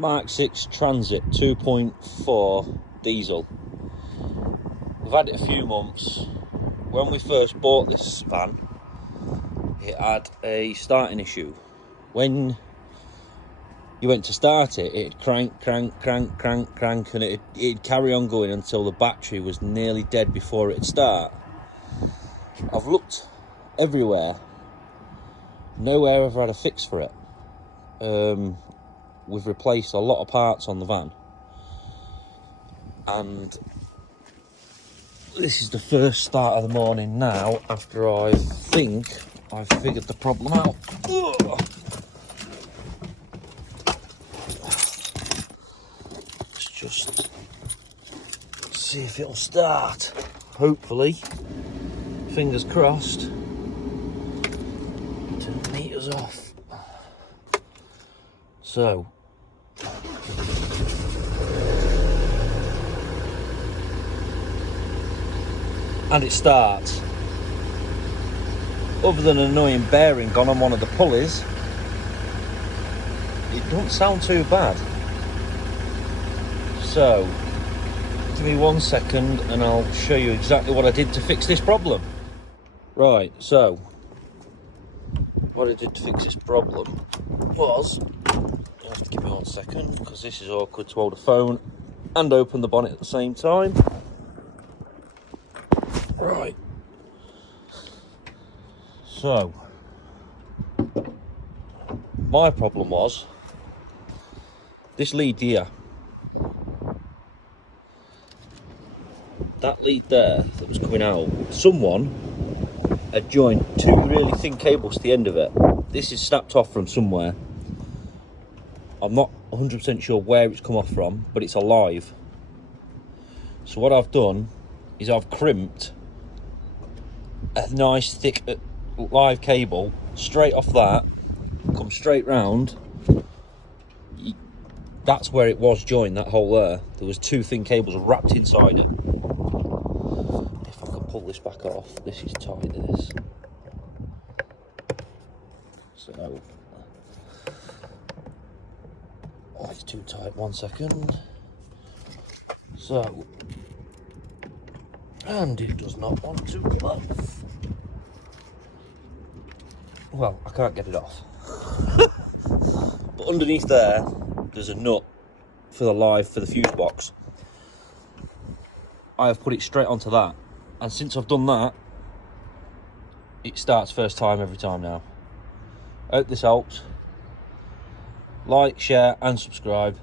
Mark 6 Transit 2.4 diesel. We've had it a few months. When we first bought this van, it had a starting issue. When you went to start it, it'd crank, and it'd carry on going until the battery was nearly dead before it'd start. I've looked everywhere. Nowhere ever had a fix for it. We've replaced a lot of parts on the van, and this is the first start of the morning now after I think I've figured the problem out. Let's just see if it'll start. Hopefully, fingers crossed. Turn the meters off. So, and it starts. Other than an annoying bearing gone on one of the pulleys, it don't sound too bad. So, give me 1 second and I'll show you exactly what I did to fix this problem. Right, so what I did to fix this problem was, you have to give me 1 second because this is awkward to hold a phone and open the bonnet at the same time. Right. So, my problem was this lead here. That lead there that was coming out, someone had joined two really thin cables to the end of it. This is snapped off from somewhere. I'm not 100% sure where it's come off from, but it's alive. So what I've done is I've crimped a nice thick live cable straight off that, come straight round. That's where it was joined, that hole there. There was two thin cables wrapped inside it. If I can pull this back off, this is tight, this. So, oh, it's too tight, 1 second. So, and it does not want to come off. Well, I can't get it off. But underneath there's a nut for the fuse box. I have put it straight onto that, and since I've done that, it starts first time every time now. I hope this helps. Like, share and subscribe.